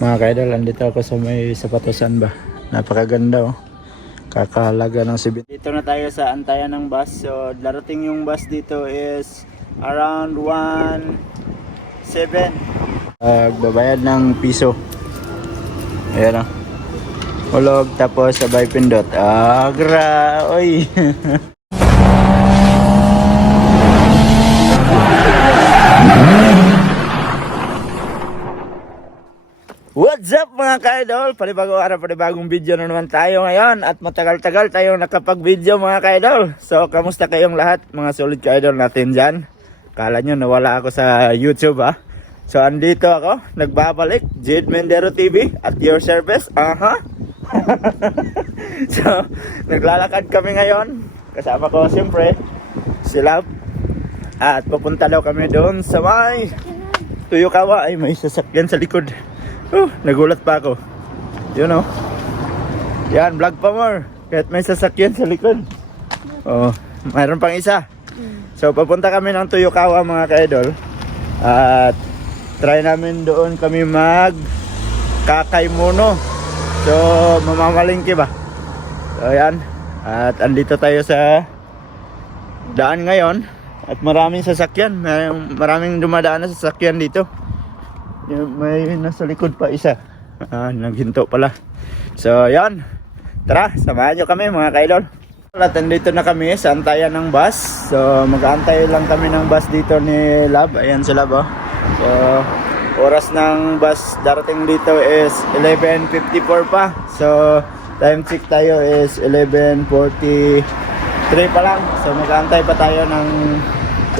Mga kaidol, andito ako sa may Sapatosan ba. Napakaganda oh. Kakahalaga ng 7. Dito na tayo sa antayan ng bus. So darating yung bus dito is around 1:07. Babayad ng piso. Ayan oh. Ulog tapos sabay pindot. Agra, oy. What's up mga ka-idol? Panibagong araw, panibagong video na naman tayo ngayon. At matagal-tagal tayong nakapag-video mga ka-idol. So, kamusta kayong lahat mga solid ka-idol natin dyan? Kala nyo nawala ako sa YouTube ha? So, andito ako, nagbabalik, Jade Mendero TV at your service. So, naglalakad kami ngayon. Kasama ko siyempre, si Love. At pupunta daw kami doon sa may Tuyukawa. Ay, may sasakyan sa likod. Nagulat pa ako. You know. Yan, vlog pa more. Kahit may sasakyan sa likod. Oh, mayroon pang isa. So, papunta kami ng Tuyukawa mga ka-idol. At try namin doon kami mag kakaymuno. So, mamamalingki ba? So, yan. At andito tayo sa daan ngayon. At maraming sasakyan. Maraming dumadaan na sasakyan dito. May nasa likod pa isa. Naghinto pala. So yan. Tara, samahan nyo kami mga ka-idol. At andito na kami sa antayan ng bus. So mag-aantay lang kami ng bus dito ni Lab. Ayan si Lab oh. So oras ng bus darating dito is 11:54 pa. So time check tayo is 11:43 pa lang. So mag-aantay pa tayo ng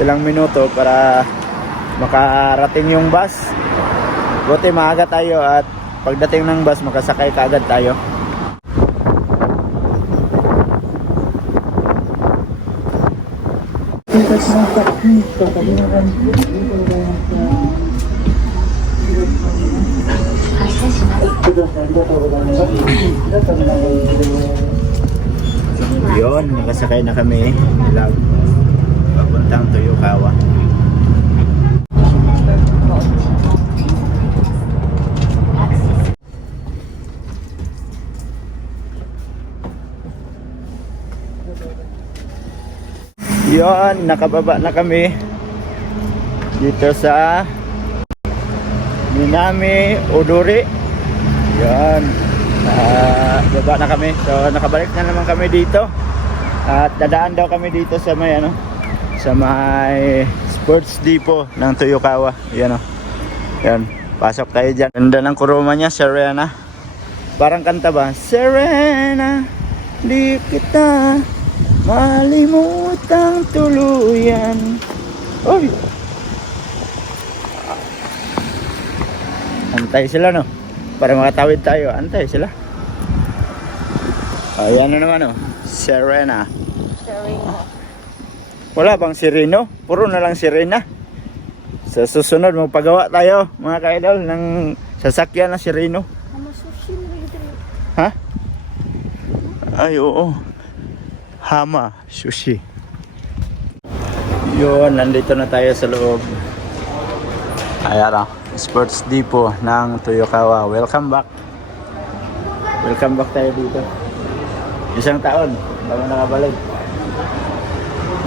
ilang minuto para makarating yung bus. Buti maaga tayo at pagdating ng bus makasakay kaagad tayo. Yun, nakasakay na kami. Papuntang Tuyukawa. Yun, nakababa na kami dito sa Minami Odori. Yun, baba na kami. So nakabalik na naman kami dito. At dadaan daw kami dito sa may sa may sports depot ng Tuyukawa. Yan oh. Yan, pasok tayo dyan. Ganda ng kuruma niya, Serena. Parang kanta ba? Serena, di kita malimutang tuluyan. Oy! Antay sila no? Para makatawid tayo. Antay sila. Ayan na naman oh. Serena. Serena. Wala bang Sireno? Puro na lang Serena. Sa susunod magpagawa tayo mga ka-idol ng sasakyan na Sireno. Ha? Ay oo. Hama Sushi. Yun, nandito na tayo sa loob. Ayan Sports Depot ng Tuyukawa. Welcome back. Welcome back tayo dito. Isang taon bago nakabalik.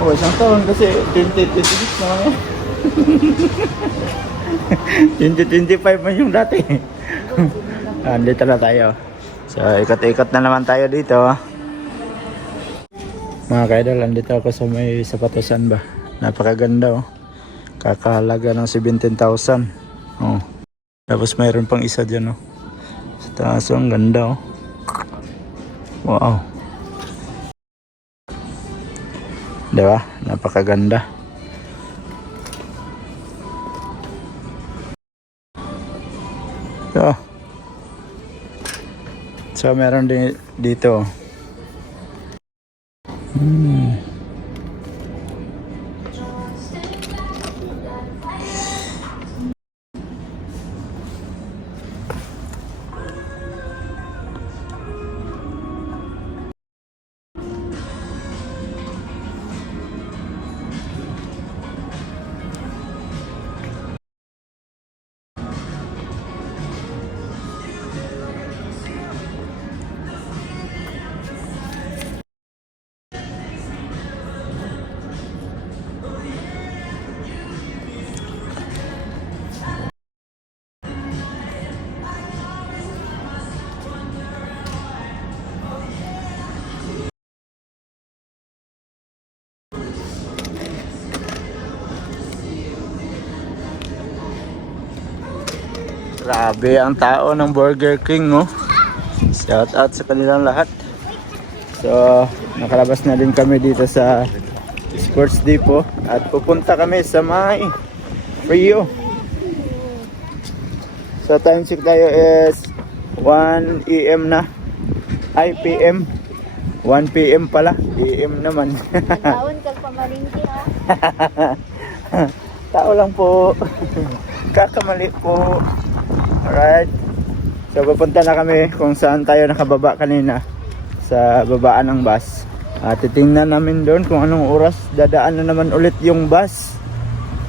Oh, isang taon kasi 2026 na lang 2025 man yung dati. Andito na tayo. So ikot-ikot na naman tayo dito. Mga ka-idol, andito ako sa may Sapatosan ba. Napakaganda oh. Kakahalaga ng 17,000. Oh. Tapos mayroon pang isa dyan oh. Sa taas oh, ang ganda oh. Wow. Diba? Napakaganda. So meron din dito. Grabe ang tao ng Burger King, oh. Shout out sa kanilang lahat. So, nakalabas na din kami dito sa Sports Depot at pupunta kami sa may Rio. So, time check tayo is 1 AM na. Ay, PM. 1 PM pala. AM naman. Taon kag pamalingki ha. Tao lang po. Kakamali po. Alright. So pupunta na kami kung saan tayo nakababa kanina. Sa babaan ng bus. At titingnan namin doon kung anong oras dadaan na naman ulit yung bus.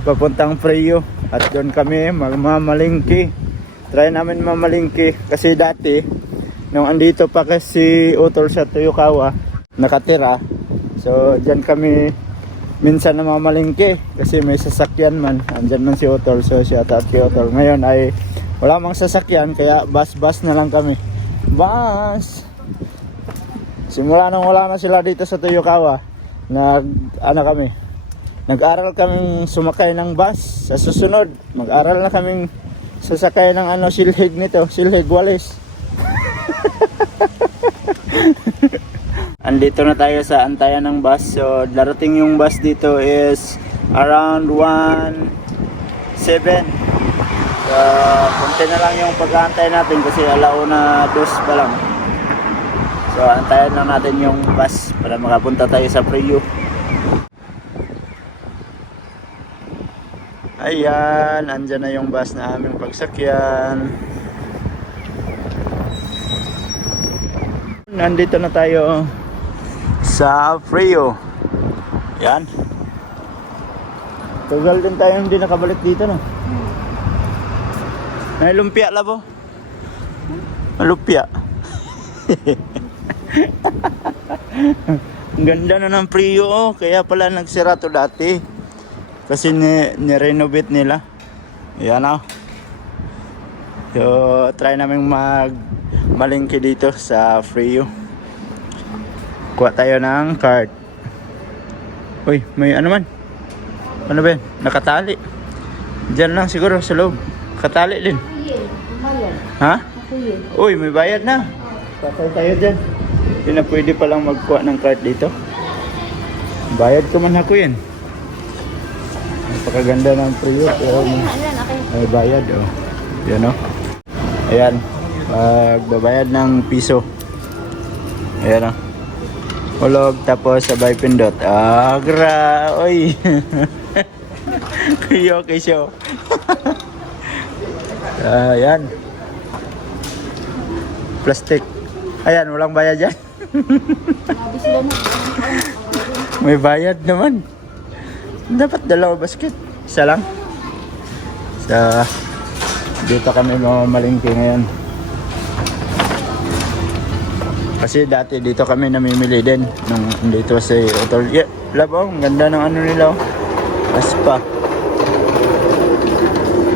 Papuntang Frio. At doon kami magmamalingki. Try namin mamalingki. Kasi dati, nung andito pa kasi Utol sa Tuyukawa, nakatira. So dyan kami minsan namamalingki kasi may sasakyan man. Andyan man si Utol, so shout out kay Utol. Ngayon ay wala mang sasakyan kaya bus na lang kami. Bus! Simula nung wala na sila dito sa Tuyukawa, nag-aral kaming sumakay ng bus. Sa susunod, mag-aral na kaming sasakay ng silhig nito, silhig walis. Andito na tayo sa antayan ng bus. So darating yung bus dito is around 1:07. So konti na lang yung pag-aantay natin kasi 1:02 pa lang. So antayan lang natin yung bus para makapunta tayo sa Frio. Ayan, andyan na yung bus na aming pagsakyan. Nandito na tayo sa Frio. Yan. Tagal din tayo hindi nakabalik dito, no? May lumpia labo. Lumpia. Ang ganda na ng Frio, oh. Kaya pala nagsira to dati. Kasi ni-renovate nila. Yan, oh. So, try namin malingki dito sa Frio. Kuha tayo ng card. Uy, may ano man? Ano ba yan? Nakatali. Diyan lang siguro sa loob. Nakatali din. Ha? Uy, may bayad na. Patay tayo dyan. Hindi na pwede palang magkuha ng card dito. Bayad ko man ako yan. Napakaganda ng Frio. Pero may bayad, oh. Yan, oh. Ayan. Magbabayad ng piso. Ayan, oh. Hulog tapos sabay pindot. Oy. Kuyo kisyo. Ayan. Plastic. Ayan, walang bayad yan. May bayad naman. Dapat dalawa basket. Isa lang. Dito kami mamalingki ngayon. Kasi dati dito kami namimili din nung dito sa Utol. Yeah, labo, ang ganda ng ano nila. Aspa.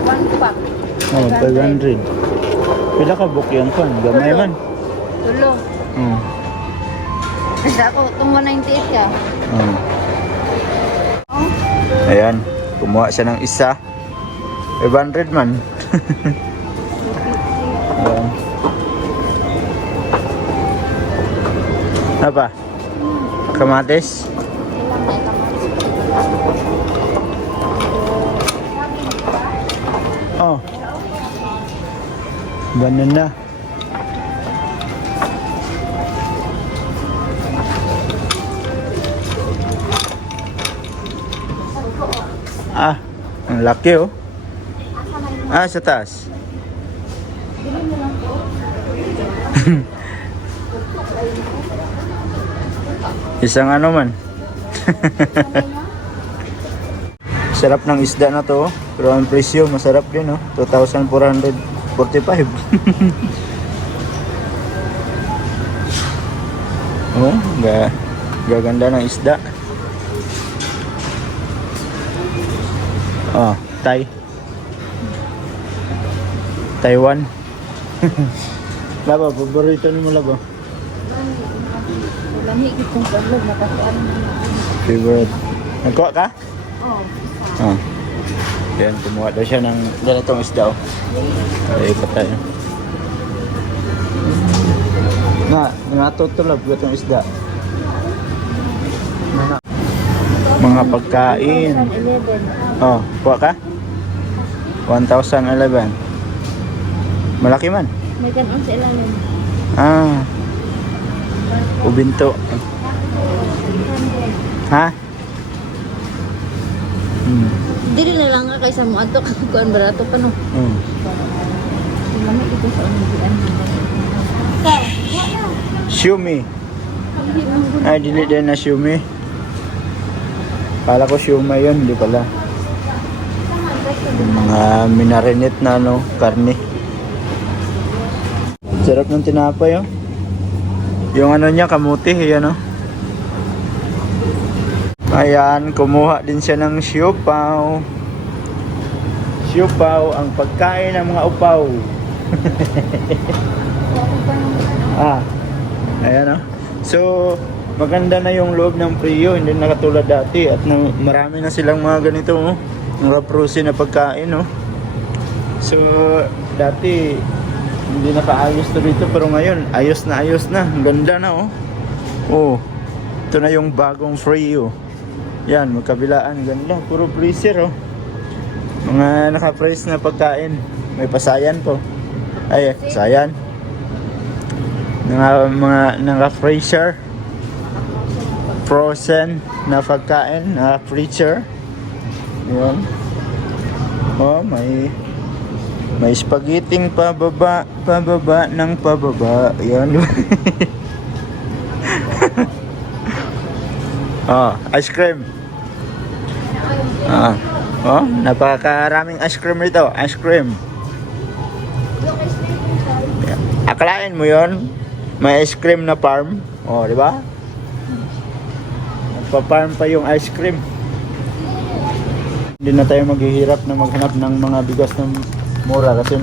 1 pack. Oh, 500. Pila ka book yan kon? Gamay man. Tulong. Basta ako, itong 198 ka. Ayan, kumuha siya ng isa. 500 man. Ayan. Apa? Kamatis? Oh. Ganun na. Ah, ang laki, oh. Ah, sa taas. Isang ano man. Sarap ng isda na to, oh. Pero ang presyo masarap din, oh. 2,445. Oh, gaganda ng isda. Oh, Taiwan. Laba, paborito ni mo laba. Lami kitong balog na kasi ano. Favorite. Nagkuha ka? Oh. Oh. Yan, kumuha daw siya ng ganitong isda. Ay, ikot tayo. Natutulog itong isda. Mga pagkain. 1,011. Oh, kuha ka? 1,011. Malaki man. May kanon sa ilalim. Ah. Ubinto. Ha? Dili na lang nga kaysa mo ato kuan barato pa no. Lamay ito sa unigian. Shumi. Ay, dili din na shumi. Kala ko shumay yun, hindi pala. Mga minarinate na karne. Sarap ng tinapay, oh. Yung ano niya, kamuti, yan, oh. Ayan, kumuha din siya ng siopaw. Siopaw, ang pagkain ng mga upaw. Ayan, oh. So, maganda na yung loob ng Prio, hindi na katulad dati. At marami na silang mga ganito, oh. Mga frozen na pagkain, oh. So, dati, hindi nakaayos to dito. Pero ngayon, ayos na. Ang ganda na, oh. Oh, ito na yung bagong Prio. Yan, magkabilaan, ganda, puro freezer, oh. Mga naka-freeze na pagkain. May pasayan po. Ay, sayan. Mga naka-freezer. Frozen na pagkain, naka-freezer. Yan. Oh, may spaghetti pababa ng pababa. Yan. Oh, ice cream. Oh, napakaraming ice cream rito. Ice cream. Akalain mo yon, may ice cream na farm. Oh, di ba? Nagpa-farm pa yung ice cream. Hindi na tayo maghihirap na maghanap ng mga bigas ng mura kasi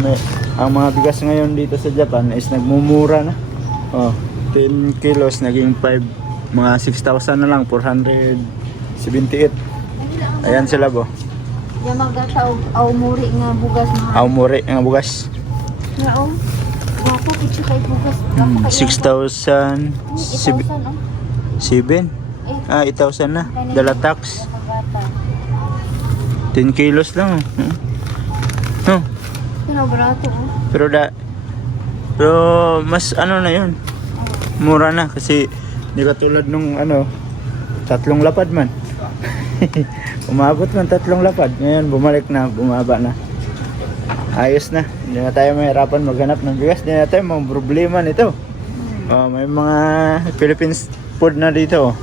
ang mga bigas ngayon dito sa Japan is nagmumura na. Oh, 10 kilos naging 5, mga 6,000 na lang, 478. Ayan sila, bo. Ya magataw muri nga bugas mga. Aumuri nga bugas. Nga oh. Ako kitsa kay bugas. 6,000 8,000 oh. 7. 8,000 na. Dala tax. 10 kilos lang. Oh. Pero barato oh. Pero mas ano na yun. Mura na kasi hindi katulad nung 3 lapad man. Umabot man 3 lapad. Ngayon bumalik na, bumaba na. Ayos na. Hindi na tayo mahirapan maghanap ng bigas. Hindi na tayo mga problema nito. May mga Philippines food na dito.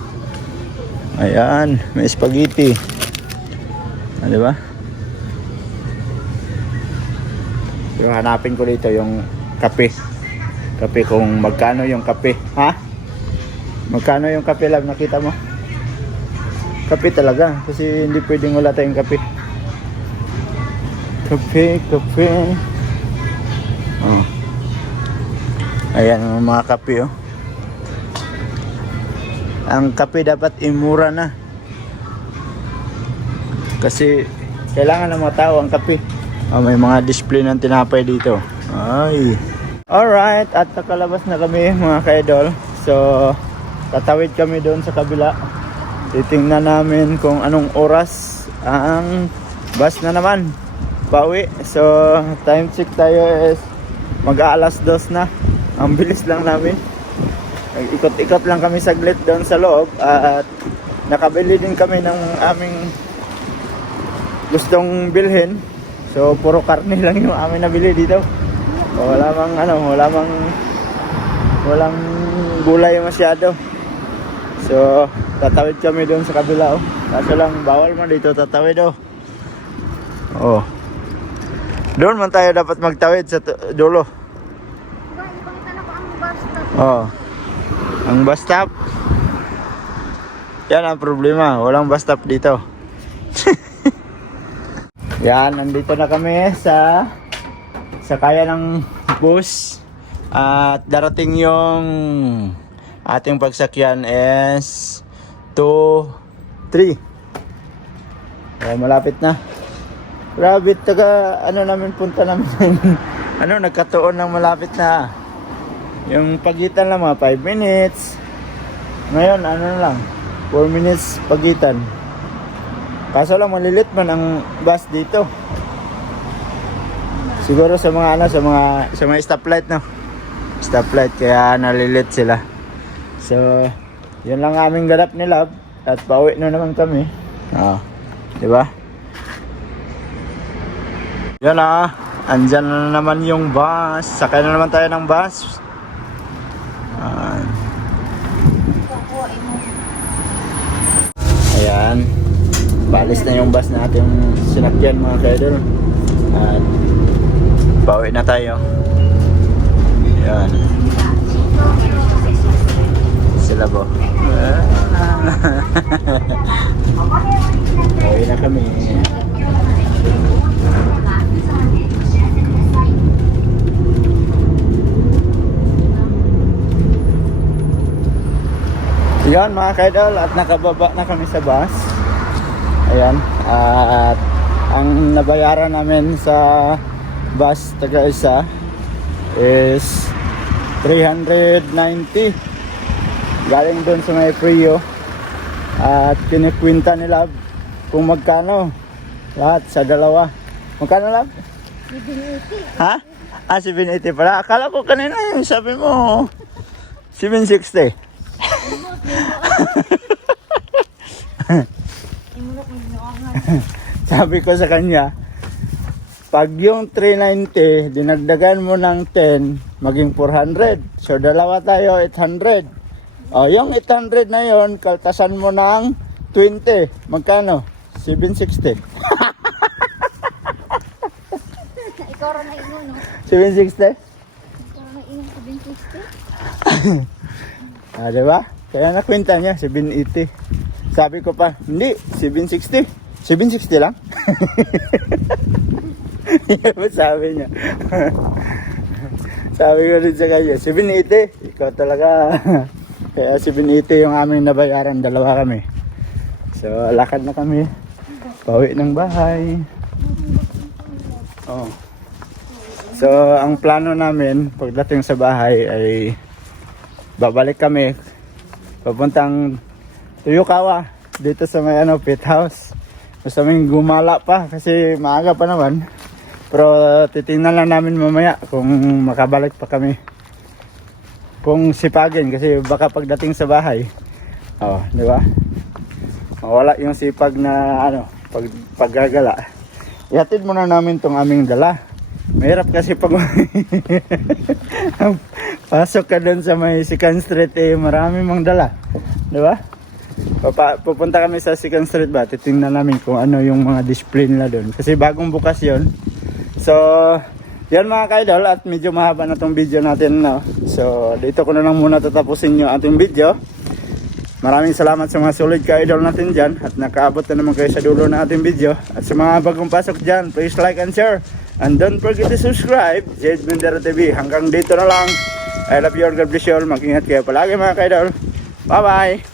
Ayan, may spaghetti. Di ba? Yung hanapin ko dito yung kape. Kape, kung magkano yung kape. Ha? Magkano yung kape, love? Nakita mo? Kape talaga. Kasi hindi pwedeng wala tayong kape. Kape. Oh. Ayan ang mga kape, oh. Ang kape dapat imura na. Kasi kailangan ng mga tao ang kape. May mga display ng tinapay dito. Ay. Alright, at nakalabas na kami mga ka-idol. So, tatawid kami doon sa kabila. Titingnan namin kung anong oras ang bus na naman. Pauwi. So, time check tayo is mag-aalas 2 na. Ang bilis lang namin. Ikot-ikot lang kami saglit doon sa loob. At nakabili din kami ng aming gustong bilhin. So, puro karne lang yung amin nabili dito. Walang gulay masyado. So, tatawid kami doon sa kabila, oh. Kaso lang, bawal man dito tatawid, oh. Oh. Doon man tayo dapat magtawid sa dulo. Oh. Ang bus stop. Yan ang problema. Walang bus stop dito. Yan, nandito na kami sa sakaya ng bus. At darating yung ating pagsakyan is 2, 3. Malapit na. Rabbit, taga ano namin punta namin. Ano, nagkatuon ng malapit na. Yung pagitan lang mga 5 minutes. Ngayon, ano na lang, 4 minutes pagitan. Kaso lang malilit man ang bus dito. Siguro sa mga ano, sa mga stoplight, no. Stoplight, kaya nalilit sila. So, yun lang aming ganap ni Love. At pauwi na naman kami. Di ba? Yan andyan na naman yung bus. Sakay na naman tayo ng bus. Ayan. Balis na yung bus na ating sinakyan mga kaidol. At pauwi na tayo. Ayan. Sila po. Pauwi na kami. Yan mga kaidol, at nakababa na kami sa bus. Ayan, at ang nabayaran namin sa bus taga isa is 390 galing doon sa may Frio. At kinikwinta ni Love kung magkano lahat sa dalawa. Magkano, Love? 780. Ha? 780 pala. Akala ko kanina yung sabi mo 760. Sabi ko sa kanya, pag yung 390 dinagdagan mo ng 10 maging 400, so dalawa tayo 800. O yung 800 na yon kaltasan mo ng 20, magkano? 760. Ikaw rin na ino, no? 760? Ikaw rin na ino, 760. Diba? Kaya nakwenta niya 780. Sabi ko pa, hindi, 760. 760 lang? Yan ba sabi niya? Sabi ko rin sa kanya, 780. Ikaw talaga. Kaya 780 yung aming nabayaran, dalawa kami. So, lakad na kami. Pauwi ng bahay. Oh. So, ang plano namin, pagdating sa bahay ay babalik kami. Papuntang Tuyukawa, dito sa may pit house. Gusto namin gumala pa kasi maaga pa naman. Pero titingnan lang namin mamaya kung makabalik pa kami. Kung sipagin kasi baka pagdating sa bahay. Di ba? Mawala yung sipag na paggagala. Ihatid muna namin tong aming dala. Mahirap kasi pag pasok ka doon sa may Second Street marami mang dala. Di ba? Pupunta kami sa Second Street ba? Titingnan namin kung ano yung mga display nila doon. Kasi bagong bukas yon. So, yan mga kaidol, at medyo mahaba na tong video natin. No? So, dito ko na lang muna tatapusin yung ating video. Maraming salamat sa mga solid ka-idol natin dyan. At nakaabot na naman kayo sa dulo ng ating video. At sa mga bagong pasok dyan, please like and share. And don't forget to subscribe. Jade Mendera TV. Hanggang dito na lang. I love you all. God bless you all. Mag-ingat kayo palagi mga kaidol. Bye-bye.